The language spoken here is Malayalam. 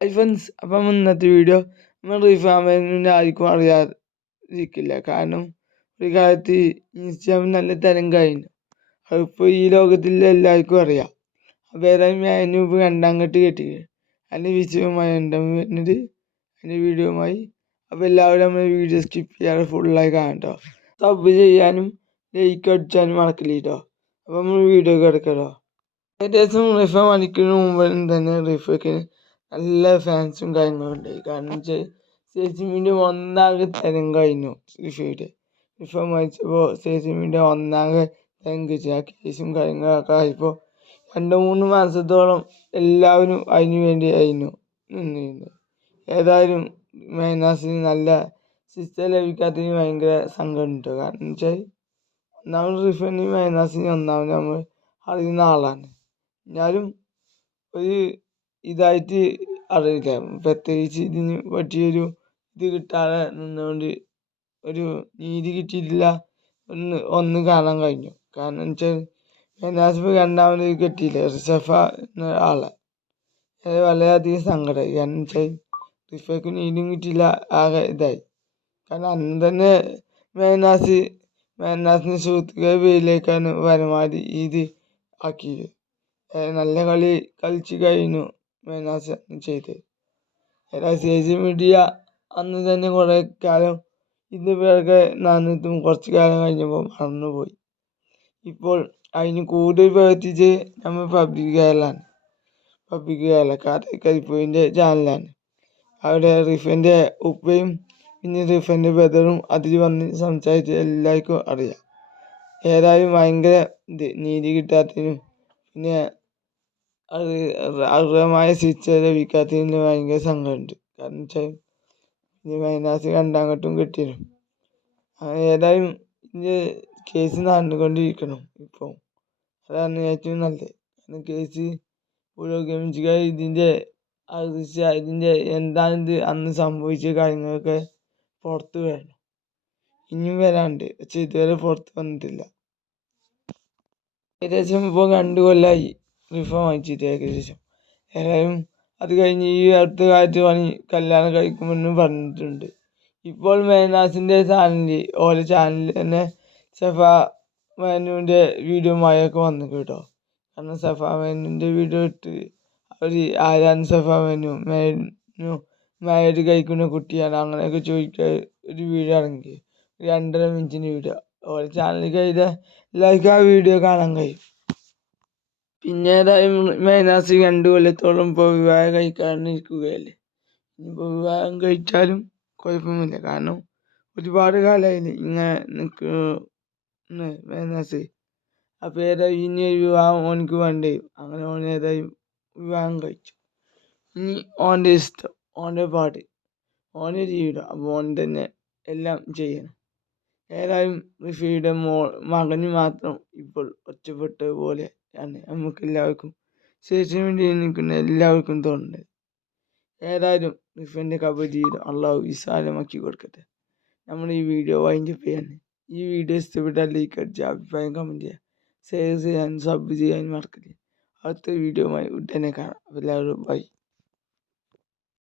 ഫ്രണ്ട്സ് അപ്പം ഇന്നത്തെ വീഡിയോ നമ്മൾ റീഫാമിനെ ആർക്കും അറിയാതിരിക്കില്ല. കാരണം ഒരു കാലത്ത് ഇൻസ്റ്റാഗ്രാം നല്ല തരംഗമായിരുന്നു അതിപ്പോൾ ഈ ലോകത്തിൽ എല്ലാവർക്കും അറിയാം. വേറെ ഇപ്പോൾ രണ്ടാം കെട്ട് അതിന്റെ വിജയവുമായി വരുന്നത് അതിന്റെ വീഡിയോയുമായി. അപ്പോൾ എല്ലാവരും നമ്മുടെ വീഡിയോ സ്കിപ്പ് ചെയ്യാതെ ഫുള്ളായി കാണട്ടോ. സബ് ചെയ്യാനും ലൈക്ക് അടിച്ചാലും മറക്കില്ല കേട്ടോ അപ്പോൾ നമ്മൾ വീഡിയോ കിടക്കട്ടോ ഏകദേശം റിഫ മണിക്കൂറിന് മുമ്പ് തന്നെ റിഫയ്ക്ക് നല്ല ഫാൻസും കാര്യങ്ങളും ഉണ്ടായി കാരണം മീഡിയ ഒന്നാകെ തരം കഴിഞ്ഞു റിഫയുടെ റിഫ മരിച്ചപ്പോൾ സോഷ്യൽ ഒന്നാകെ തരം കഴിച്ചു ആ കേസും കാര്യങ്ങളൊക്കെ ആയപ്പോൾ രണ്ട് മൂന്ന് മാസത്തോളം എല്ലാവരും അതിനു വേണ്ടി ആയിരുന്നു നിന്നിരുന്നത്. ഏതായാലും മൈനാസിന് നല്ല ശിക്ഷ ലഭിക്കാത്തതിന് ഭയങ്കര സങ്കടമുണ്ട്. കാരണം വെച്ചാൽ ഒന്നാമത് റിഫിന് മൈനാസിന് ഒന്നാമത് നമ്മൾ അറിയുന്ന ആളാണ്. എന്നാലും ഒരു ഇതായിട്ട് അറിയില്ല പ്രത്യേകിച്ച് ഇതിന് പറ്റിയൊരു ഇത് കിട്ടാതെ നിന്നുകൊണ്ട് ഒരു നീതി കിട്ടിയിട്ടില്ല ഒന്ന് ഒന്ന് കാണാൻ കഴിഞ്ഞു. കാരണം വെച്ചാൽ ബെനാസിഫ് രണ്ടാമത് കിട്ടിയില്ല? റിസഫ എന്ന ആളെ. അത് വളരെയധികം സങ്കടമായി കാരണം വെച്ചാൽ റിഫയ്ക്ക് നീതിയും കിട്ടിയില്ല. ആകെ ഇതായി. കാരണം അന്ന് തന്നെ മേനാസ് മേനാസിന്റെ സുഹൃത്തുക്കളുടെ പേരിലേക്കാണ് പരമാവധി ഇത് ആക്കിയത്. നല്ല കളി കളിച്ച് കഴിഞ്ഞു. മേനാസ് ചെയ്തത് സോഷ്യൽ മീഡിയ അന്ന് തന്നെ കുറേ കാലം ഇന്ന് നടന്നിട്ടും കുറച്ച് കാലം കഴിഞ്ഞപ്പോൾ മറന്നുപോയി. ഇപ്പോൾ അതിന് കൂടുതൽ പ്രവർത്തിച്ച് നമ്മൾ പബ്ലിക് കേരളാണ് പബ്ലിക് കേരള കരിപ്പൂരിന്റെ ചാനലാണ് അവിടെ റിഫന്റെ ഉപ്പയും പിന്നെ റിഫന്റെ ബ്രദറും അതിൽ വന്ന് സംസാരിച്ച് എല്ലാവർക്കും അറിയാം. ഏതായാലും ഭയങ്കര ഇത് നീതി കിട്ടാത്തതിനും പിന്നെ അത് അർഹമായ ശിക്ഷ ലഭിക്കാത്തതിന് ഭയങ്കര സങ്കടമുണ്ട്. കാരണം വെച്ചാൽ ഇനി മൈനാസ് രണ്ടാം ഘട്ടം കിട്ടിയിരുന്നു ഏതായാലും ഇതിന്റെ കേസ് നടന്നുകൊണ്ടിരിക്കണം ഇപ്പോൾ അതാണ് ഏറ്റവും നല്ലത്. കാരണം കേസ് പുരോഗമിച്ചാൽ ഇതിന്റെ അതിർച്ച ഇതിന്റെ എന്താണിത്? അന്ന് സംഭവിച്ച കാര്യങ്ങളൊക്കെ പുറത്ത് വരണം. ഇനിയും വരാണ്ട് പക്ഷെ ഇതുവരെ പുറത്ത് വന്നിട്ടില്ല. ഏകദേശം ഇപ്പോൾ രണ്ട് കൊല്ലമായി റിഫ വാങ്ങിച്ചിട്ട് ഏകദേശം. ഏതായാലും അത് കഴിഞ്ഞ് ഈ അടുത്ത കാലത്ത് പണി കല്യാണം കഴിക്കുമെന്നും പറഞ്ഞിട്ടുണ്ട്. ഇപ്പോൾ മേനാസിന്റെ ചാനലിൽ ഓരോ ചാനലിൽ തന്നെ സഫ മേനുവിന്റെ വീഡിയോമായൊക്കെ വന്നു കേട്ടോ. കാരണം സഫ മേനുവിന്റെ വീഡിയോ ഇട്ട് അവർ ആരാണ് സഫ മേനു? മേനു മാരേജ് കഴിക്കുന്ന കുട്ടിയാണ്. അങ്ങനെയൊക്കെ ചോദിക്കുക ഒരു വീഡിയോ ഇറങ്ങി രണ്ടര മിനിറ്റിന്റെ വീഡിയോ. ഓരോ ചാനലിൽ കഴിയുക എല്ലാവർക്കും ആ വീഡിയോ കാണാൻ കഴിയും. പിന്നെ ഏതായാലും മൈനാസ് രണ്ട് കൊല്ലത്തോളം ഇപ്പോൾ വിവാഹം കഴിക്കാണ്ടിരിക്കുകയല്ലേ ഇനിയിപ്പോൾ വിവാഹം കഴിച്ചാലും കുഴപ്പമില്ല കാരണം ഒരുപാട് കാലമായില്ലേ ഇങ്ങനെ നിൽക്കുന്ന മൈനാസ്. അപ്പോൾ ഏതായാലും ഇനി ഒരു വിവാഹം ഓനിക്ക് വേണ്ടേ? അങ്ങനെ ഓൻ ഏതായാലും വിവാഹം കഴിച്ചു. ഇനി ഓന്റെ ഇഷ്ടം ഓന്റെ പാട് ഓന്റെ ജീവിതം. അപ്പോൾ ഓൻ തന്നെ എല്ലാം ചെയ്യണം. ഏതായാലും റിഫിയുടെ മോ മകന് മാത്രം ഇപ്പോൾ ഒറ്റപ്പെട്ടത് പോലെ ആണ് നമുക്ക് എല്ലാവർക്കും സോഷ്യൽ മീഡിയയിൽ നിൽക്കുന്ന എല്ലാവർക്കും തോന്നുന്നത് ഏതായാലും റിഫിന്റെ കബഡി അള്ളാഹു വിശാലമാക്കി കൊടുക്കട്ടെ. നമ്മൾ ഈ വീഡിയോ വൈൻഡപ്പ് ചെയ്യാണ് ഈ വീഡിയോ ഇഷ്ടപ്പെട്ടാൽ ലൈക്ക് അടിച്ച് അഭിപ്രായം കമന്റ് ചെയ്യുക. ഷെയർ ചെയ്യാൻ സബ് ചെയ്യാൻ മറക്കില്ല. അടുത്ത വീഡിയോയുമായി ഉടനെ കാണാം. എല്ലാവരും ബൈ